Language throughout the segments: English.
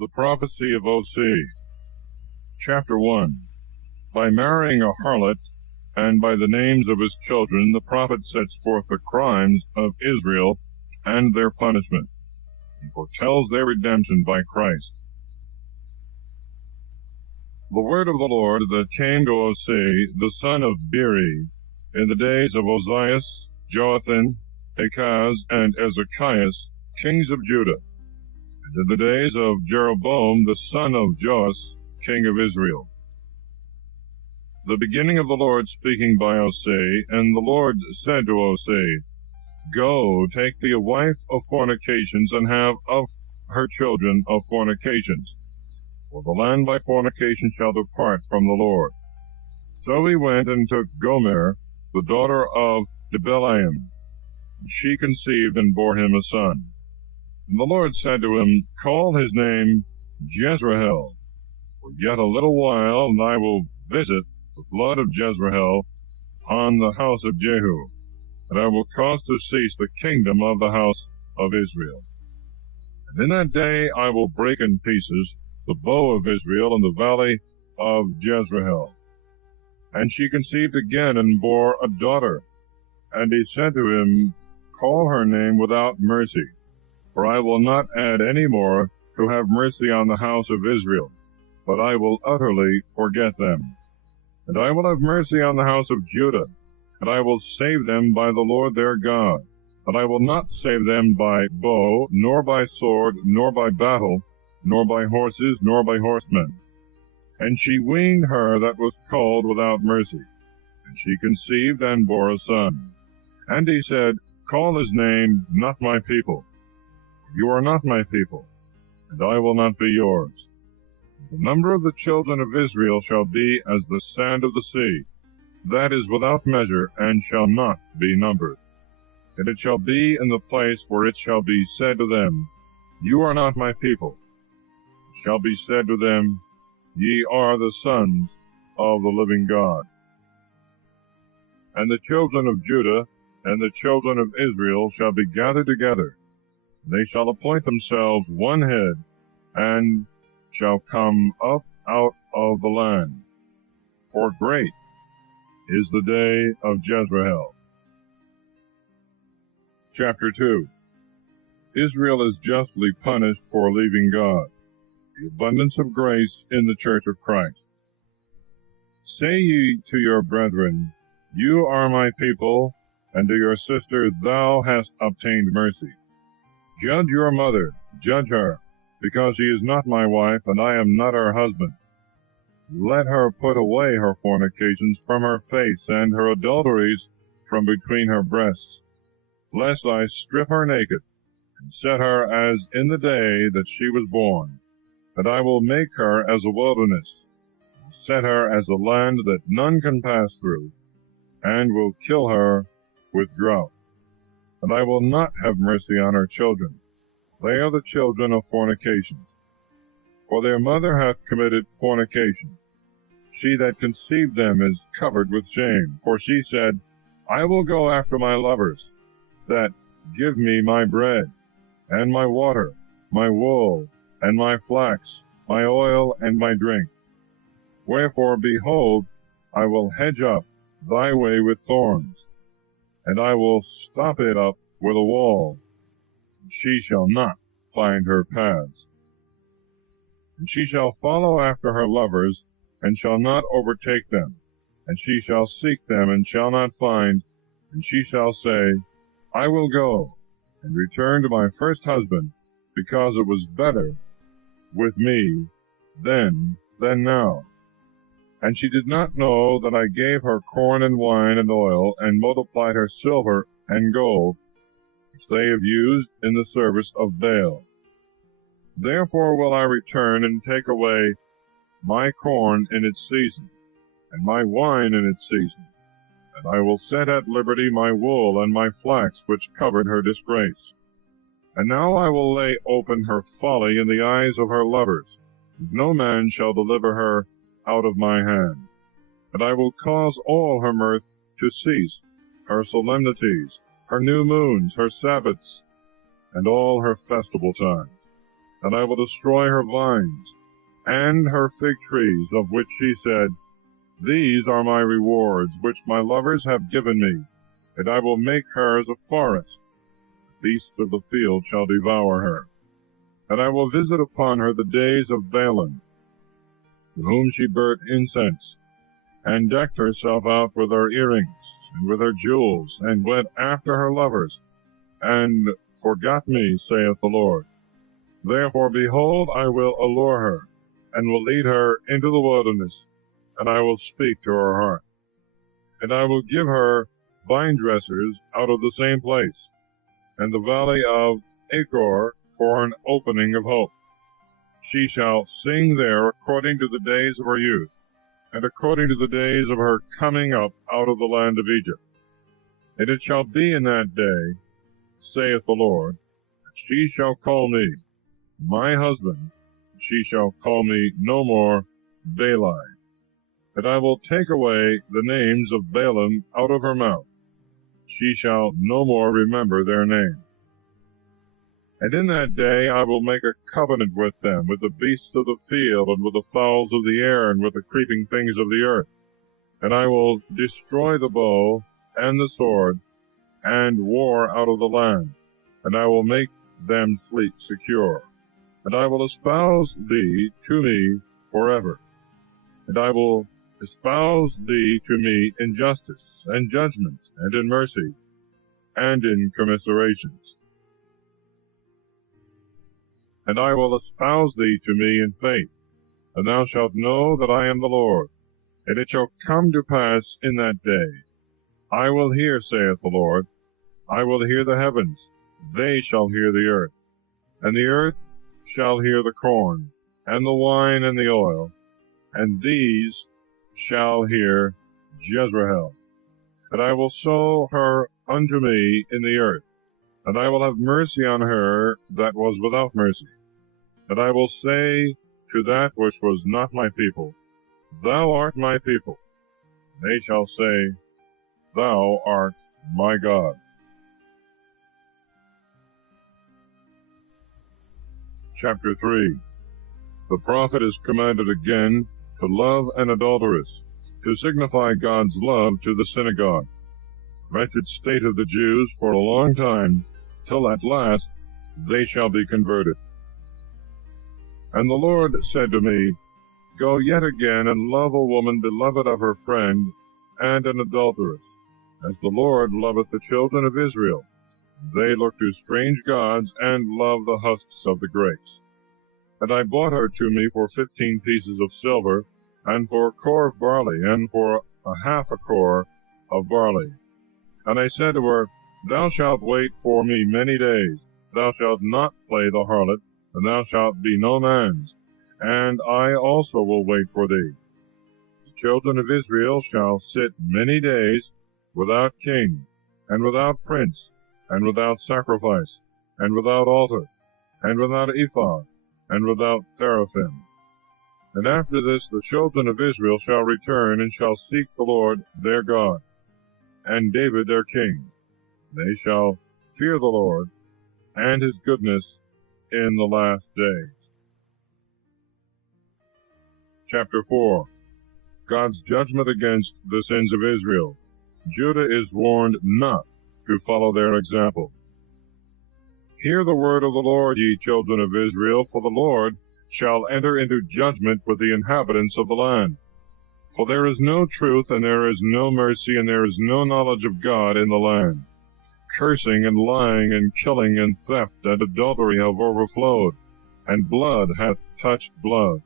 The prophecy of Osee. Chapter 1. By marrying a harlot, and by the names of his children, the prophet sets forth the crimes of Israel and their punishment. He foretells their redemption by Christ. The word of the Lord that came to Osee, the son of Beeri, in the days of Ozias, Jotham, Achaz, and Ezekias, kings of Judah, and in the days of Jeroboam, the son of Joash, king of Israel. The beginning of the Lord speaking by Osee. And the Lord said to Osee, Go, take thee a wife of fornications, and have of her children of fornications. For the land by fornication shall depart from the Lord. So he went and took Gomer, the daughter of Diblaim. She conceived and bore him a son. And the Lord said to him, Call his name Jezreel. For yet a little while, and I will visit the blood of Jezreel on the house of Jehu, and I will cause to cease the kingdom of the house of Israel. And in that day I will break in pieces the bow of Israel in the valley of Jezreel. And she conceived again and bore a daughter. And he said to him, Call her name Without Mercy, for I will not add any more to have mercy on the house of Israel, but I will utterly forget them. And I will have mercy on the house of Judah, and I will save them by the Lord their God. But I will not save them by bow, nor by sword, nor by battle, nor by horses, nor by horsemen. And she weaned her that was called Without Mercy, and she conceived and bore a son. And he said, Call his name Not My People. You are not my people, and I will not be yours. The number of the children of Israel shall be as the sand of the sea, that is without measure, and shall not be numbered. And it shall be in the place where it shall be said to them, You are not my people. It shall be said to them, Ye are the sons of the living God. And the children of Judah and the children of Israel shall be gathered together. They shall appoint themselves one head, and shall come up out of the land. For great is the day of Jezreel. Chapter 2. Israel is justly punished for leaving God. The abundance of grace in the church of Christ. Say ye to your brethren, You are my people, and to your sister, Thou hast obtained mercy. Judge your mother, judge her, because she is not my wife, and I am not her husband. Let her put away her fornications from her face, and her adulteries from between her breasts, lest I strip her naked, and set her as in the day that she was born. And I will make her as a wilderness, set her as a land that none can pass through, and will kill her with drought. And I will not have mercy on her children. They are the children of fornications. For their mother hath committed fornication. She that conceived them is covered with shame. For she said, I will go after my lovers, that give me my bread, and my water, my wool, and my flax, my oil, and my drink. Wherefore, behold, I will hedge up thy way with thorns, and I will stop it up with a wall. She shall not find her paths. And she shall follow after her lovers, and shall not overtake them. And she shall seek them, and shall not find. And she shall say, I will go, and return to my first husband, because it was better with me then than now. And she did not know that I gave her corn and wine and oil, and multiplied her silver and gold, which they have used in the service of Baal. Therefore will I return and take away my corn in its season, and my wine in its season, and I will set at liberty my wool and my flax, which covered her disgrace. And now I will lay open her folly in the eyes of her lovers. No man shall deliver her out of my hand. And I will cause all her mirth to cease, her solemnities, her new moons, her Sabbaths, and all her festival times. and I will destroy her vines, and her fig trees, of which she said, These are my rewards, which my lovers have given me, and I will make hers a forest. Beasts of the field shall devour her. And I will visit upon her the days of Balaam, to whom she burnt incense, and decked herself out with her earrings, and with her jewels, and went after her lovers, and forgot me, saith the Lord. Therefore, behold, I will allure her, and will lead her into the wilderness, and I will speak to her heart. And I will give her vine dressers out of the same place, and the valley of Achor for an opening of hope. She shall sing there according to the days of her youth, and according to the days of her coming up out of the land of Egypt. And it shall be in that day, saith the Lord, that she shall call me my husband, she shall call me no more Bali. And I will take away the names of Balaam out of her mouth. She shall no more remember their name. And in that day I will make a covenant with them, with the beasts of the field, and with the fowls of the air, and with the creeping things of the earth. And I will destroy the bow and the sword, and war out of the land, and I will make them sleep secure. And I will espouse thee to me forever. And I will espouse thee to me in justice, and judgment, and in mercy, and in commiserations. And I will espouse thee to me in faith, and thou shalt know that I am the Lord. And it shall come to pass in that day, I will hear, saith the Lord, I will hear the heavens, they shall hear the earth, and the earth shall hear the corn, and the wine, and the oil, and these shall hear Jezreel. And I will sow her unto me in the earth, and I will have mercy on her that was without mercy. And I will say to that which was not my people, Thou art my people. They shall say, Thou art my God. Chapter 3. The prophet is commanded again to love an adulteress, to signify God's love to the synagogue. Wretched state of the Jews for a long time, till at last they shall be converted. And the Lord said to me, Go yet again and love a woman beloved of her friend, and an adulteress, as the Lord loveth the children of Israel. They look to strange gods, and love the husks of the grapes. And I bought her to me for 15 pieces of silver, and for a cor of barley, and for a half a cor of barley. And I said to her, Thou shalt wait for me many days, thou shalt not play the harlot, and thou shalt be no man's, and I also will wait for thee. The children of Israel shall sit many days without king, and without prince, and without sacrifice, and without altar, and without ephod, and without teraphim. And after this the children of Israel shall return, and shall seek the Lord their God, and David their king. They shall fear the Lord, and his goodness in the last days. Chapter 4. God's judgment against the sins of Israel. Judah is warned not to follow their example. Hear the word of the Lord, ye children of Israel, for the Lord shall enter into judgment with the inhabitants of the land. For there is no truth, and there is no mercy, and there is no knowledge of God in the land. Cursing and lying and killing and theft and adultery have overflowed, and blood hath touched blood.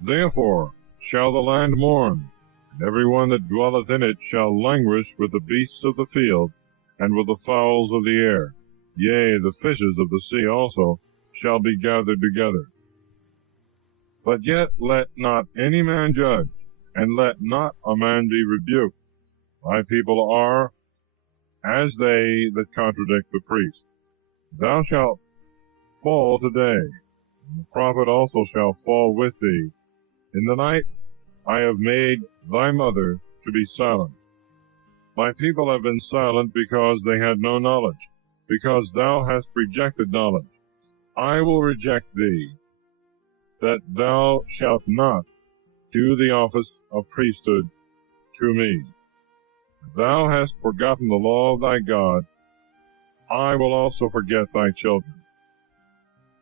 Therefore shall the land mourn, and every one that dwelleth in it shall languish with the beasts of the field, and with the fowls of the air. Yea, the fishes of the sea also shall be gathered together. But yet let not any man judge, and let not a man be rebuked. My people are as they that contradict the priest. Thou shalt fall today, and the prophet also shall fall with thee. In the night I have made thy mother to be silent. My people have been silent because they had no knowledge, because thou hast rejected knowledge. I will reject thee, that thou shalt not do the office of priesthood to me. Thou hast forgotten the law of thy God, I will also forget thy children.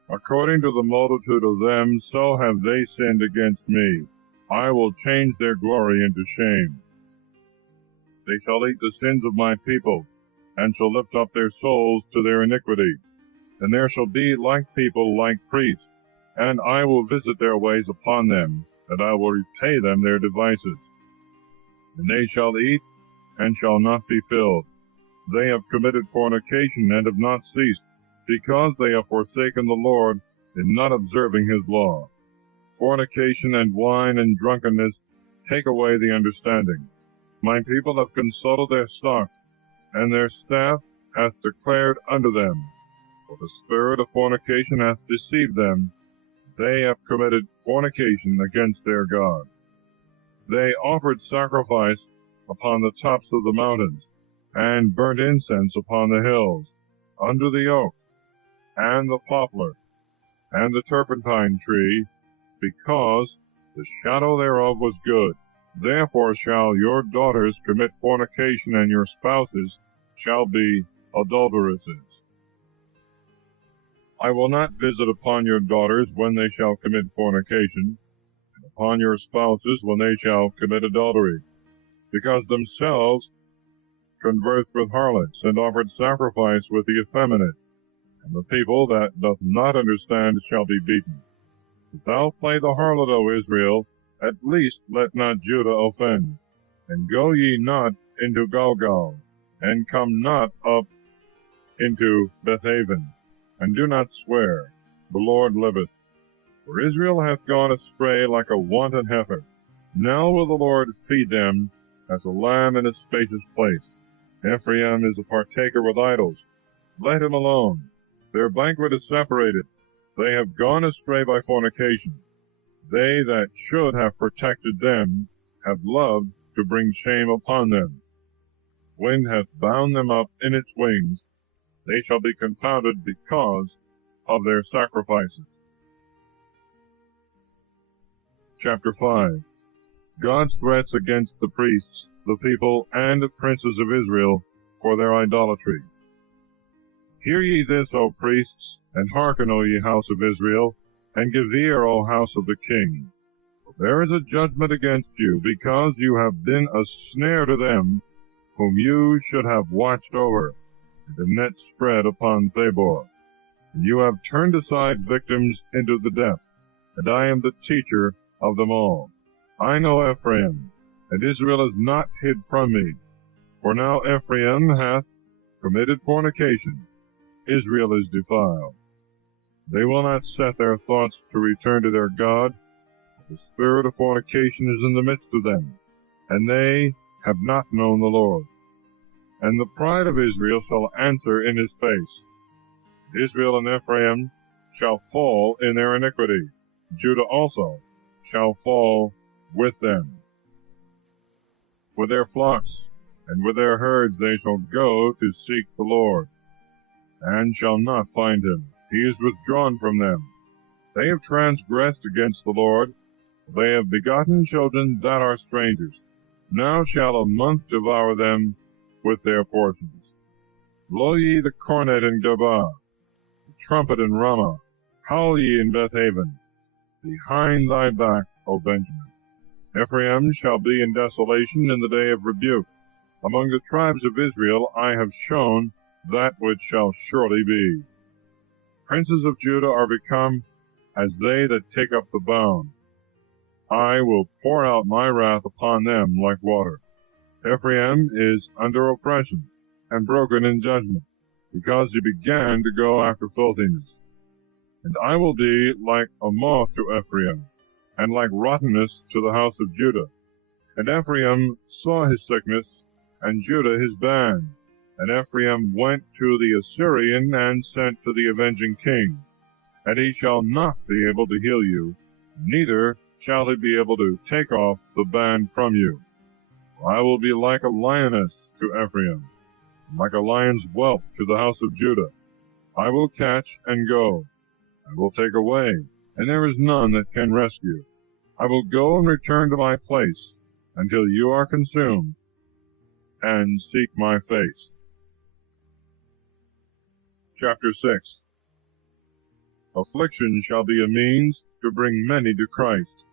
According to the multitude of them, so have they sinned against me. I will change their glory into shame. They shall eat the sins of my people, and shall lift up their souls to their iniquity. And there shall be like people, like priests, and I will visit their ways upon them, and I will repay them their devices. And they shall eat, and shall not be filled. They have committed fornication, and have not ceased, because they have forsaken the Lord, in not observing his law. Fornication and wine and drunkenness take away the understanding. My people have consulted their stocks, and their staff hath declared unto them. For the spirit of fornication hath deceived them. They have committed fornication against their God. They offered sacrifice upon the tops of the mountains, and burnt incense upon the hills, under the oak, and the poplar, and the turpentine tree, because the shadow thereof was good. Therefore shall your daughters commit fornication, and your spouses shall be adulteresses. I will not visit upon your daughters when they shall commit fornication, and upon your spouses when they shall commit adultery, because themselves conversed with harlots, and offered sacrifice with the effeminate, and the people that doth not understand shall be beaten. If thou play the harlot, O Israel, at least let not Judah offend. And go ye not into Gilgal, and come not up into Bethaven, and do not swear, the Lord liveth. For Israel hath gone astray like a wanton heifer. Now will the Lord feed them as a lamb in a spacious place. Ephraim is a partaker with idols. Let him alone. Their banquet is separated. They have gone astray by fornication. They that should have protected them have loved to bring shame upon them. Wind hath bound them up in its wings. They shall be confounded because of their sacrifices. Chapter 5. God's threats against the priests, the people, and the princes of Israel for their idolatry. Hear ye this, O priests, and hearken, O ye house of Israel, and give ear, O house of the king. For there is a judgment against you, because you have been a snare to them whom you should have watched over, and a net spread upon Tabor. And you have turned aside victims into the depth, and I am the teacher of them all. I know Ephraim, and Israel is not hid from me. For now Ephraim hath committed fornication, Israel is defiled. They will not set their thoughts to return to their God. The spirit of fornication is in the midst of them, and they have not known the Lord. And the pride of Israel shall answer in his face. Israel and Ephraim shall fall in their iniquity. Judah also shall fall with them. With their flocks and with their herds they shall go to seek the Lord, and shall not find him. He is withdrawn from them. They have transgressed against the Lord. They have begotten children that are strangers. Now shall a month devour them with their portions. Blow ye the cornet in Douay, the trumpet in Ramah. Howl ye in Bethaven. Behind thy back, O Benjamin. Ephraim shall be in desolation in the day of rebuke. Among the tribes of Israel I have shown that which shall surely be. Princes of Judah are become as they that take up the bound. I will pour out my wrath upon them like water. Ephraim is under oppression, and broken in judgment, because he began to go after filthiness. And I will be like a moth to Ephraim, and like rottenness to the house of Judah. And Ephraim saw his sickness, and Judah his band. And Ephraim went to the Assyrian, and sent to the avenging king. And he shall not be able to heal you, neither shall he be able to take off the band from you. I will be like a lioness to Ephraim, and like a lion's whelp to the house of Judah. I will catch and go, I will take away, and there is none that can rescue. I will go and return to my place until you are consumed, and seek my face. Chapter 6. Affliction shall be a means to bring many to Christ.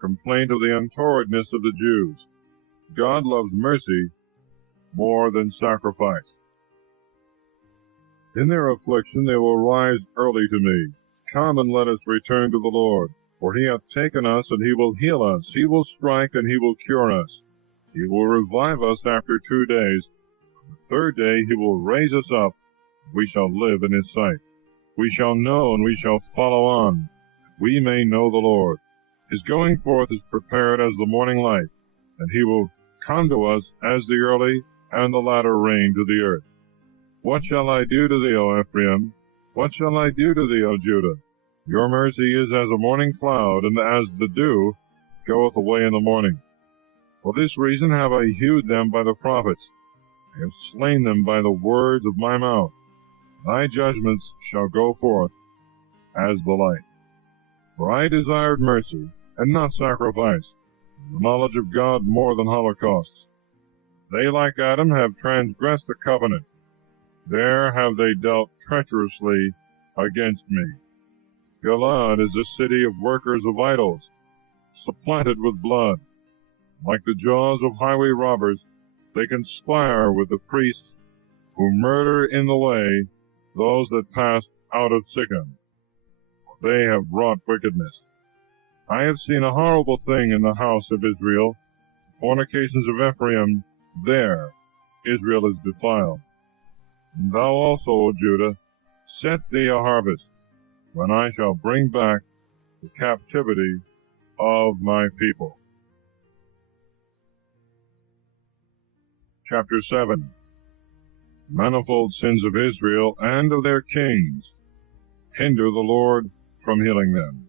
Complaint of the untowardness of the Jews. God loves mercy more than sacrifice. In their affliction they will rise early to me. Come and let us return to the Lord. For he hath taken us, and he will heal us. He will strike, and he will cure us. He will revive us after 2 days. On the third day he will raise us up. We shall live in his sight. We shall know, and we shall follow on. We may know the Lord. His going forth is prepared as the morning light, and he will come to us as the early and the latter rain to the earth. What shall I do to thee, O Ephraim? What shall I do to thee, O Judah? Your mercy is as a morning cloud, and as the dew goeth away in the morning. For this reason have I hewed them by the prophets. I have slain them by the words of my mouth. Thy judgments shall go forth as the light. For I desired mercy, and not sacrifice, the knowledge of God more than holocausts. They, like Adam, have transgressed the covenant. There have they dealt treacherously against me. Gilad is a city of workers of idols, supplanted with blood. Like the jaws of highway robbers, they conspire with the priests, who murder in the way those that pass out of Sichem. They have wrought wickedness. I have seen a horrible thing in the house of Israel, the fornications of Ephraim. There Israel is defiled. And thou also, O Judah, set thee a harvest, when I shall bring back the captivity of my people. Chapter 7. Manifold sins of Israel and of their kings hinder the Lord from healing them.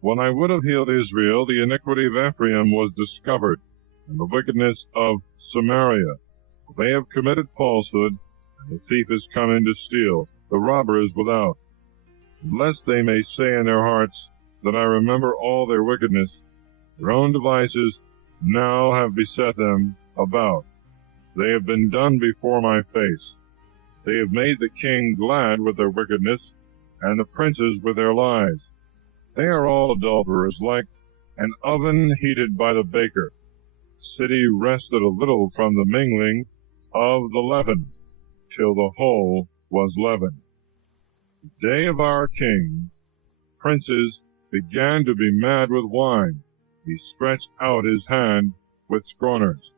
When I would have healed Israel, the iniquity of Ephraim was discovered, and the wickedness of Samaria. They have committed falsehood, and the thief is come in to steal, the robber is without. Lest they may say in their hearts that I remember all their wickedness, their own devices now have beset them about. They have been done before my face. They have made the king glad with their wickedness, and the princes with their lies. They are all adulterers, like an oven heated by the baker. The city rested a little from the mingling of the leaven, till the whole was leavened. The day of our king, princes began to be mad with wine. He stretched out his hand with scorners.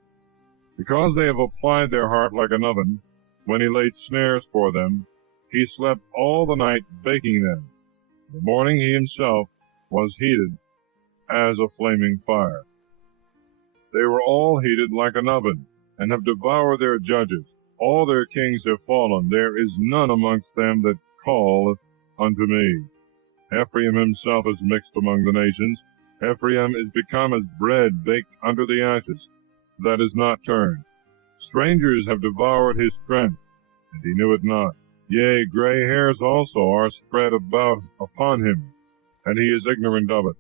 Because they have applied their heart like an oven, when he laid snares for them, he slept all the night baking them. In the morning he himself was heated as a flaming fire. They were all heated like an oven, and have devoured their judges. All their kings have fallen. There is none amongst them that calleth unto me. Ephraim himself is mixed among the nations. Ephraim is become as bread baked under the ashes, that is not turned. Strangers have devoured his strength, and he knew it not. Yea, gray hairs also are spread about upon him, and he is ignorant of it.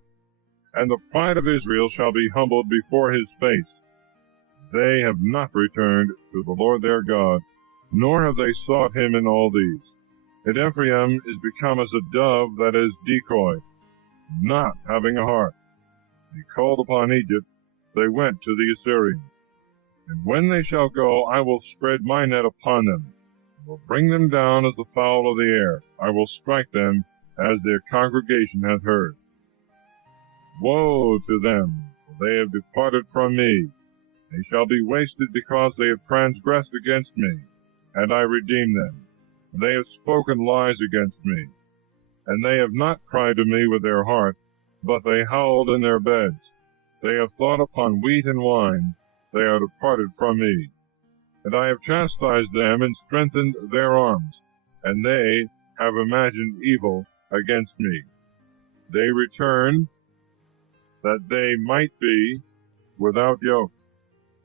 And the pride of Israel shall be humbled before his face. They have not returned to the Lord their God, nor have they sought him in all these. And Ephraim is become as a dove that is decoyed, not having a heart. He called upon Egypt, they went to the Assyrians. And when they shall go, I will spread my net upon them, and will bring them down as the fowl of the air. I will strike them as their congregation hath heard. Woe to them, for they have departed from me. They shall be wasted because they have transgressed against me, and I redeem them. They have spoken lies against me, and they have not cried to me with their heart, but they howled in their beds. They have thought upon wheat and wine, they are departed from me. And I have chastised them and strengthened their arms, and they have imagined evil against me. They returned, that they might be without yoke.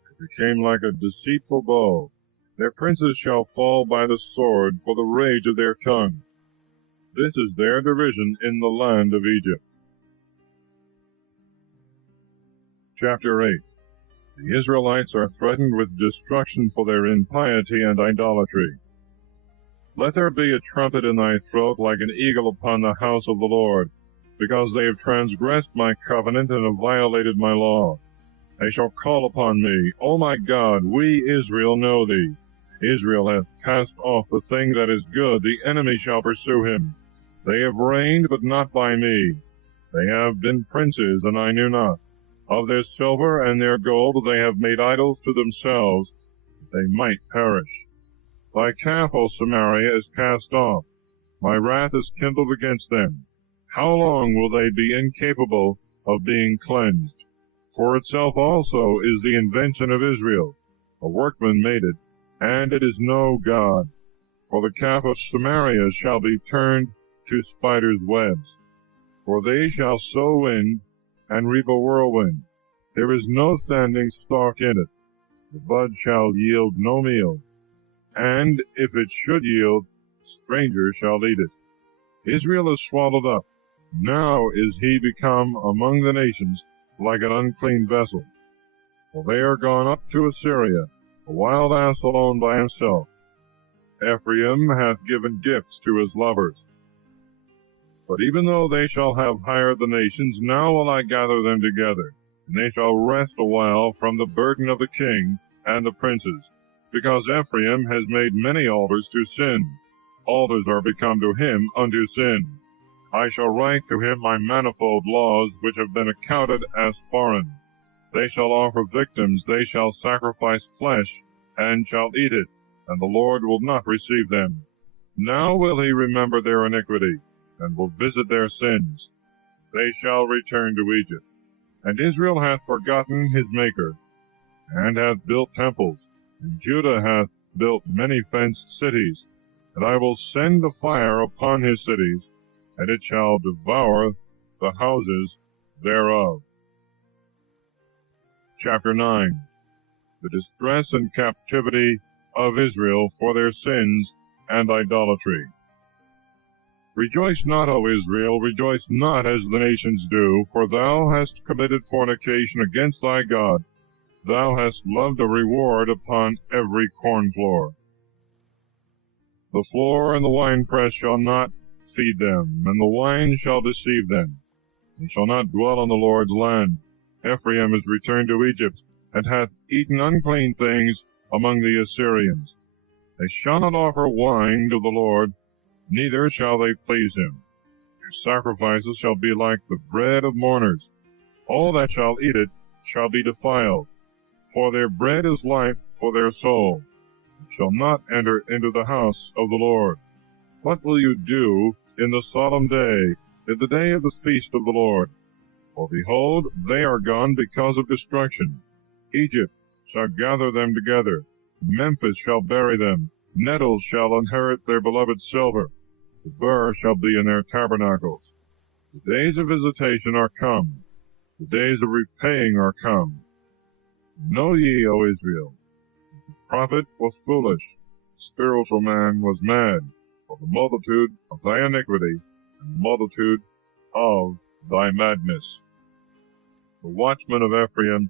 They became like a deceitful bow. Their princes shall fall by the sword for the rage of their tongue. This is their division in the land of Egypt. Chapter 8. The Israelites are threatened with destruction for their impiety and idolatry. Let there be a trumpet in thy throat like an eagle upon the house of the Lord, because they have transgressed my covenant and have violated my law. They shall call upon me, O my God, we Israel know thee. Israel hath cast off the thing that is good, the enemy shall pursue him. They have reigned, but not by me. They have been princes, and I knew not. Of their silver and their gold they have made idols to themselves, that they might perish. Thy calf, O Samaria, is cast off. My wrath is kindled against them. How long will they be incapable of being cleansed? For itself also is the invention of Israel. A workman made it, and it is no God. For the calf of Samaria shall be turned to spiders' webs. For they shall sow wind and reap a whirlwind. There is no standing stalk in it. The bud shall yield no meal. And if it should yield, strangers shall eat it. Israel is swallowed up. Now is he become among the nations like an unclean vessel. For they are gone up to Assyria, a wild ass alone by himself. Ephraim hath given gifts to his lovers. But even though they shall have hired the nations, now will I gather them together, and they shall rest a while from the burden of the king and the princes, because Ephraim has made many altars to sin. Altars are become to him unto sin. I shall write to him my manifold laws, which have been accounted as foreign. They shall offer victims, they shall sacrifice flesh, and shall eat it, and the Lord will not receive them. Now will he remember their iniquity, and will visit their sins. They shall return to Egypt. And Israel hath forgotten his Maker, and hath built temples, and Judah hath built many fenced cities. And I will send a fire upon his cities, and it shall devour the houses thereof. Chapter 9. The distress and captivity of Israel for their sins and idolatry. Rejoice not, O Israel, rejoice not as the nations do, for thou hast committed fornication against thy God. Thou hast loved a reward upon every corn floor. The floor and the winepress shall not feed them, and the wine shall deceive them. They shall not dwell on the Lord's land. Ephraim is returned to Egypt, and hath eaten unclean things among the Assyrians. They shall not offer wine to the Lord, neither shall they please him. Their sacrifices shall be like the bread of mourners. All that shall eat it shall be defiled, for their bread is life for their soul. It shall not enter into the house of the Lord. What will you do in the solemn day, in the day of the feast of the Lord? For behold, they are gone because of destruction. Egypt shall gather them together. Memphis shall bury them. Nettles shall inherit their beloved silver. The burr shall be in their tabernacles. The days of visitation are come. The days of repaying are come. Know ye, O Israel, that the prophet was foolish, the spiritual man was mad, for the multitude of thy iniquity, and the multitude of thy madness. The watchman of Ephraim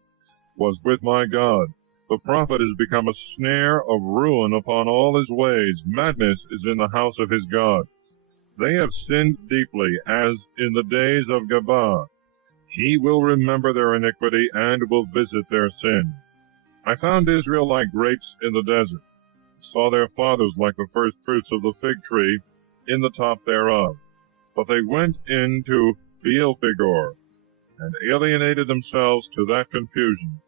was with my God. The prophet is become a snare of ruin upon all his ways. Madness is in the house of his God. They have sinned deeply, as in the days of Gabah. He will remember their iniquity, and will visit their sin. I found Israel like grapes in the desert. I saw their fathers like the first fruits of the fig tree in the top thereof. But they went into Beelphegor, and alienated themselves to that confusion,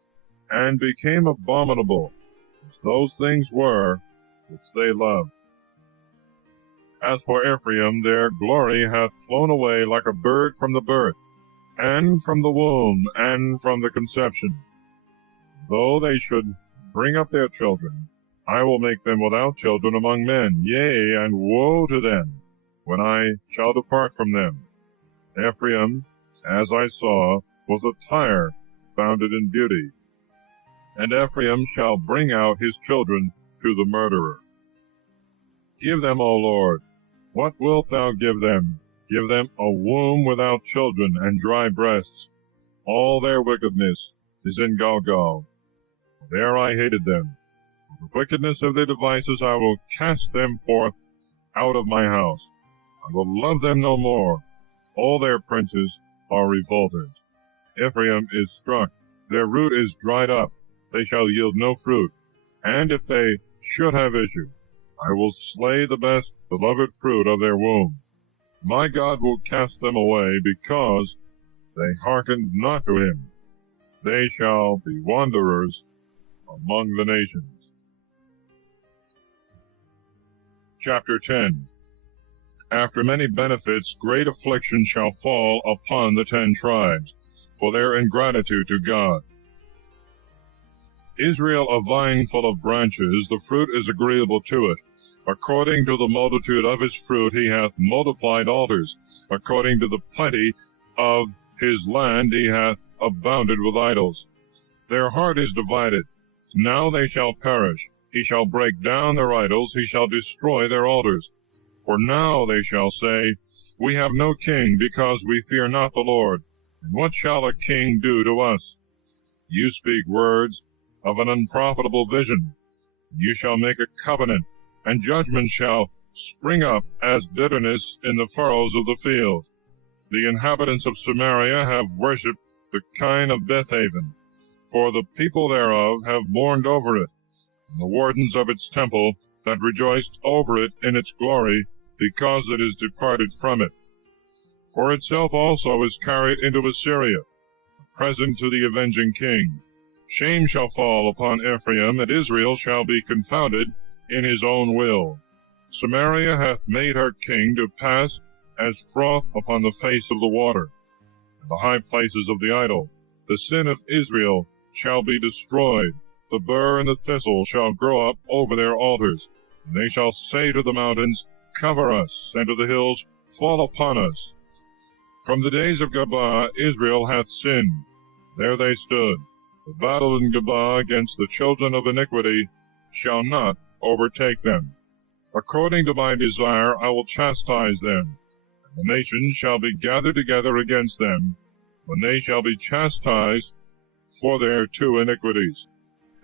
and became abominable, as those things were which they loved. As for Ephraim, their glory hath flown away like a bird from the birth, and from the womb, and from the conception. Though they should bring up their children, I will make them without children among men. Yea, and woe to them, when I shall depart from them. Ephraim, as I saw, was a Tyre founded in beauty. And Ephraim shall bring out his children to the murderer. Give them, O Lord, What wilt thou give them? Give them a womb without children, and dry breasts. All their wickedness is in Gilgal. There I hated them. For the wickedness of their devices I will cast them forth out of my house. I will love them no more. All their princes are revolters. Ephraim is struck, their root is dried up, they shall yield no fruit. And if they should have issue, I will slay the best beloved fruit of their womb. My God will cast them away, because they hearkened not to him. They shall be wanderers among the nations. Chapter 10. After many benefits, great affliction shall fall upon the 10 tribes, for their ingratitude to God. Israel a vine full of branches, the fruit is agreeable to it. According to the multitude of his fruit he hath multiplied altars. According to the plenty of his land he hath abounded with idols. Their heart is divided. Now they shall perish. He shall break down their idols, he shall destroy their altars. For now they shall say, We have no king, because we fear not the Lord. And what shall a king do to us? You speak words of an unprofitable vision. You shall make a covenant, and judgment shall spring up as bitterness in the furrows of the field. The inhabitants of Samaria have worshipped the kine of Bethaven, for the people thereof have mourned over it, and the wardens of its temple that rejoiced over it in its glory, because it is departed from it. For itself also is carried into Assyria, a present to the avenging king. Shame shall fall upon Ephraim, and Israel shall be confounded in his own will. Samaria hath made her king to pass as froth upon the face of the water, and the high places of the idol. The sin of Israel shall be destroyed. The burr and the thistle shall grow up over their altars. And they shall say to the mountains, Cover us, and to the hills, Fall upon us. From the days of Gabaa Israel hath sinned. There they stood. The battle in Gabaa against the children of iniquity shall not overtake them. According to my desire I will chastise them, and the nations shall be gathered together against them, when they shall be chastised for their 2 iniquities.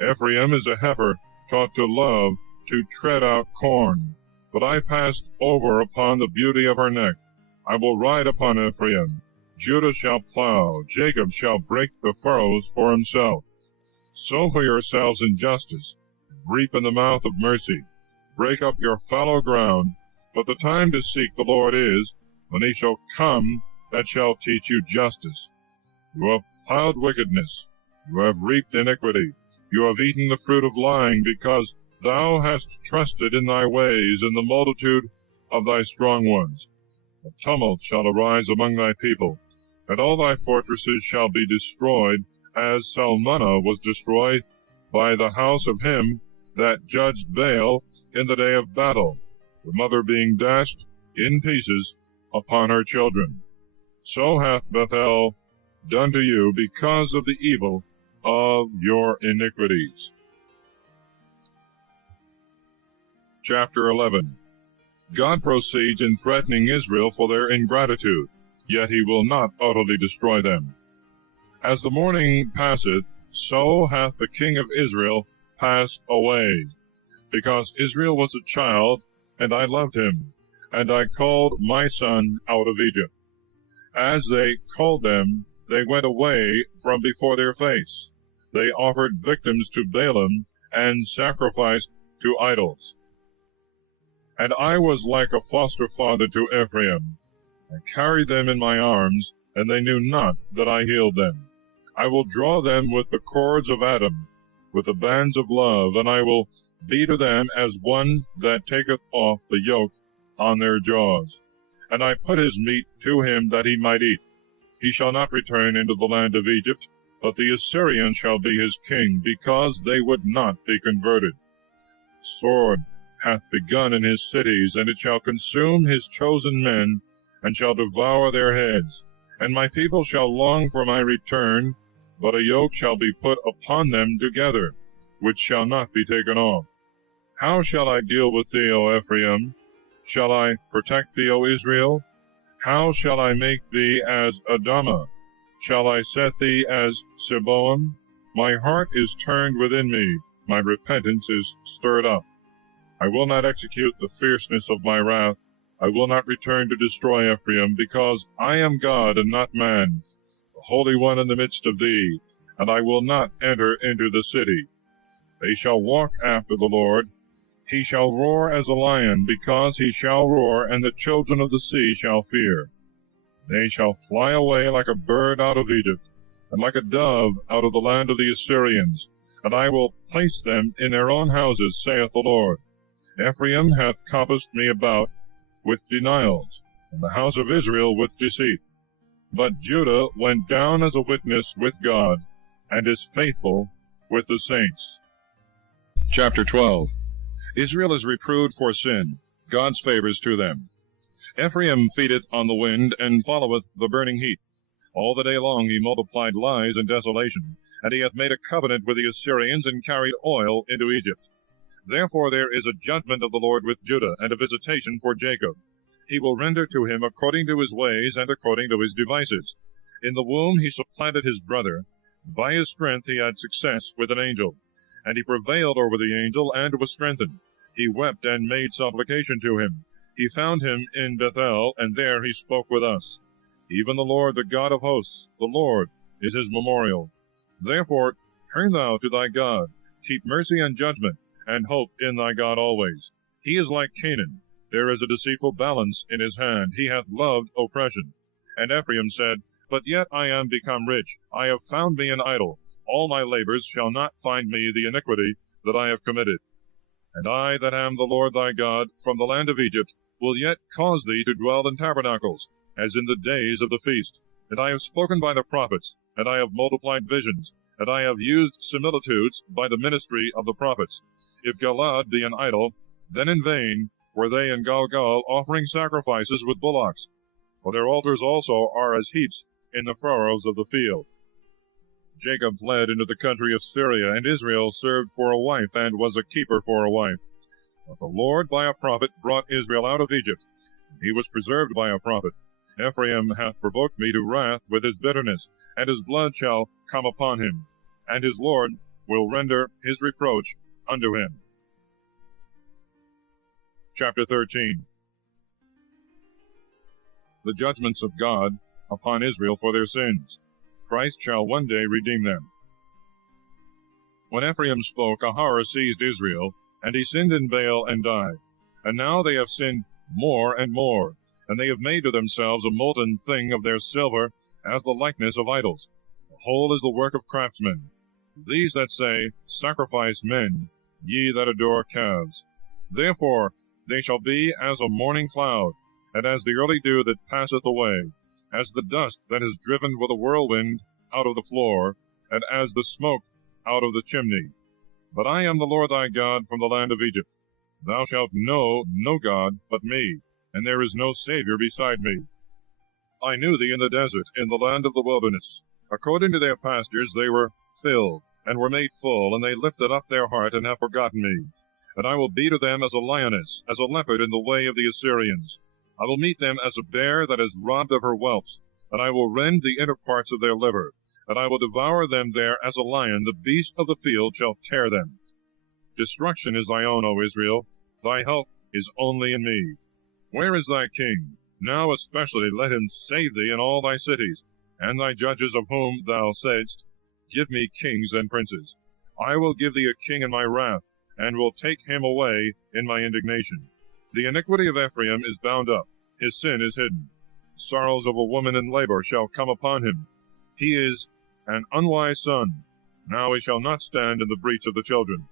Ephraim is a heifer taught to love to tread out corn, but I passed over upon the beauty of her neck. I will ride upon Ephraim. Judah shall plow, Jacob shall break the furrows for himself. Sow for yourselves in justice, and reap in the mouth of mercy. Break up your fallow ground, but the time to seek the Lord is, when he shall come that shall teach you justice. You have plowed wickedness, you have reaped iniquity, you have eaten the fruit of lying, because thou hast trusted in thy ways in the multitude of thy strong ones. A tumult shall arise among thy people, and all thy fortresses shall be destroyed, as Salmunna was destroyed by the house of him that judged Baal in the day of battle, the mother being dashed in pieces upon her children. So hath Bethel done to you because of the evil of your iniquities. Chapter 11. God proceeds in threatening Israel for their ingratitude, yet he will not utterly destroy them. As the morning passeth, so hath the king of Israel passed away, because Israel was a child, and I loved him, and I called my son out of Egypt. As they called them, they went away from before their face. They offered victims to Baalim, and sacrificed to idols. And I was like a foster father to Ephraim. I carried them in my arms, and they knew not that I healed them. I will draw them with the cords of Adam, with the bands of love, and I will be to them as one that taketh off the yoke on their jaws. And I put his meat to him that he might eat. He shall not return into the land of Egypt, but the Assyrian shall be his king, because they would not be converted. Sword hath begun in his cities, and it shall consume his chosen men, and shall devour their heads. And my people shall long for my return, but a yoke shall be put upon them together, which shall not be taken off. How shall I deal with thee, O Ephraim? shall I protect thee, O Israel? How shall I make thee as Adamah? Shall I set thee as Seboam? My heart is turned within me, my repentance is stirred up. I will not execute the fierceness of my wrath. I will not return to destroy Ephraim, because I am God and not man, the Holy One in the midst of thee, and I will not enter into the city. They shall walk after the Lord. He shall roar as a lion, because he shall roar, and the children of the sea shall fear. They shall fly away like a bird out of Egypt, and like a dove out of the land of the Assyrians, and I will place them in their own houses, saith the Lord. Ephraim hath compassed me about with denials, and the house of Israel with deceit. But Judah went down as a witness with God, and is faithful with the saints. Chapter 12. Israel is reproved for sin, God's favors to them. Ephraim feedeth on the wind, and followeth the burning heat. All the day long he multiplied lies and desolation, and he hath made a covenant with the Assyrians, and carried oil into Egypt. Therefore there is a judgment of the Lord with Judah, and a visitation for Jacob. He will render to him according to his ways, and according to his devices. In the womb he supplanted his brother. By his strength he had success with an angel. And he prevailed over the angel, and was strengthened. He wept and made supplication to him. He found him in Bethel, and there he spoke with us. Even the Lord, the God of hosts, the Lord, is his memorial. Therefore turn thou to thy God, keep mercy and judgment, and hope in thy God always. He is like Canaan. There is a deceitful balance in his hand. He hath loved oppression. And Ephraim said, But yet I am become rich. I have found me an idol. All my labors shall not find me the iniquity that I have committed. And I that am the Lord thy God, from the land of Egypt, will yet cause thee to dwell in tabernacles, as in the days of the feast. And I have spoken by the prophets, and I have multiplied visions, and I have used similitudes by the ministry of the prophets. If Galaad be an idol, then in vain were they in Galgal offering sacrifices with bullocks. For their altars also are as heaps in the furrows of the field. Jacob fled into the country of Syria, and Israel served for a wife, and was a keeper for a wife. But the Lord by a prophet brought Israel out of Egypt. He was preserved by a prophet. Ephraim hath provoked me to wrath with his bitterness, and his blood shall come upon him, and his Lord will render his reproach unto him. Chapter 13. The judgments of God upon Israel for their sins. Christ shall one day redeem them. When Ephraim spoke, a horror seized Israel, and he sinned in Baal and died. And now they have sinned more and more, and they have made to themselves a molten thing of their silver, as the likeness of idols. The whole is the work of craftsmen. These that say, Sacrifice men, ye that adore calves. Therefore they shall be as a morning cloud, and as the early dew that passeth away, as the dust that is driven with a whirlwind out of the floor, and as the smoke out of the chimney. But I am the Lord thy God from the land of Egypt. Thou shalt know no God but me, and there is no Savior beside me. I knew thee in the desert, in the land of the wilderness. According to their pastures they were filled, and were made full, and they lifted up their heart, and have forgotten me. And I will be to them as a lioness, as a leopard in the way of the Assyrians. I will meet them as a bear that is robbed of her whelps, and I will rend the inner parts of their liver, and I will devour them there as a lion. The beast of the field shall tear them. Destruction is thy own, O Israel. Thy help is only in me. Where is thy king? Now especially let him save thee in all thy cities, and thy judges of whom thou saidst, Give me kings and princes. I will give thee a king in my wrath, and will take him away in my indignation. The iniquity of Ephraim is bound up, his sin is hidden. The sorrows of a woman in labor shall come upon him. He is an unwise son. Now he shall not stand in the breach of the children.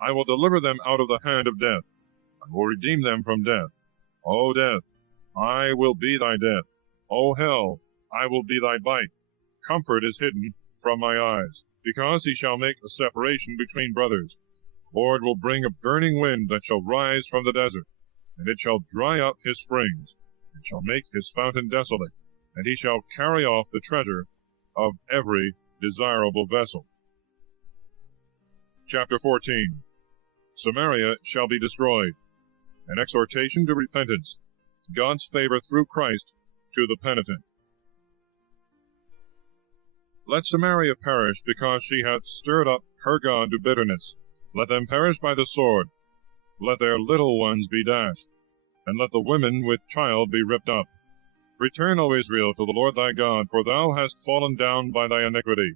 I will deliver them out of the hand of death. I will redeem them from death. O death, I will be thy death. O hell, I will be thy bite. Comfort is hidden from my eyes, because he shall make a separation between brothers. The Lord will bring a burning wind that shall rise from the desert, and it shall dry up his springs. It shall make his fountain desolate, and he shall carry off the treasure of every desirable vessel. Chapter 14. Samaria shall be destroyed. an exhortation to repentance, God's favor through Christ to the penitent. Let Samaria perish, because she hath stirred up her God to bitterness. Let them perish by the sword. Let their little ones be dashed, and let the women with child be ripped up. Return, O Israel, to the Lord thy God, for thou hast fallen down by thy iniquity.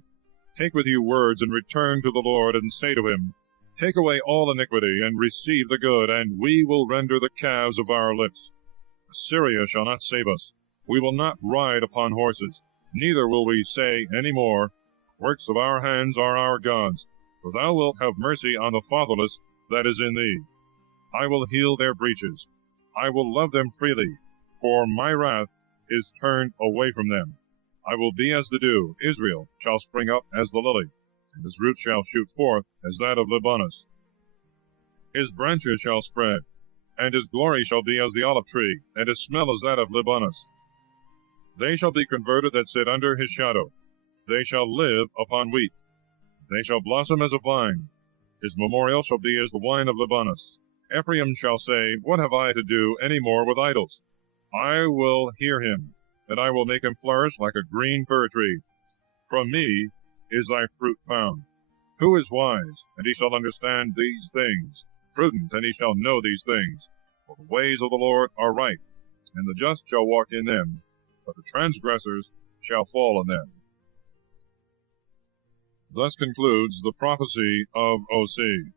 Take with you words, and return to the Lord, and say to him, Take away all iniquity, and receive the good, and we will render the calves of our lips. Assyria shall not save us. We will not ride upon horses, neither will we say any more, Works of our hands are our gods. For thou wilt have mercy on the fatherless that is in thee. I will heal their breaches. I will love them freely, for my wrath is turned away from them. I will be as the dew. Israel shall spring up as the lily, and his root shall shoot forth as that of Libanus. His branches shall spread, and his glory shall be as the olive tree, and his smell as that of Libanus. They shall be converted that sit under his shadow. They shall live upon wheat. They shall blossom as a vine. His memorial shall be as the wine of Libanus. Ephraim shall say, What have I to do any more with idols? I will hear him, and I will make him flourish like a green fir tree. From me is thy fruit found. Who is wise, and he shall understand these things? Prudent, and he shall know these things. For the ways of the Lord are right, and the just shall walk in them, but the transgressors shall fall in them. Thus concludes the prophecy of Osee.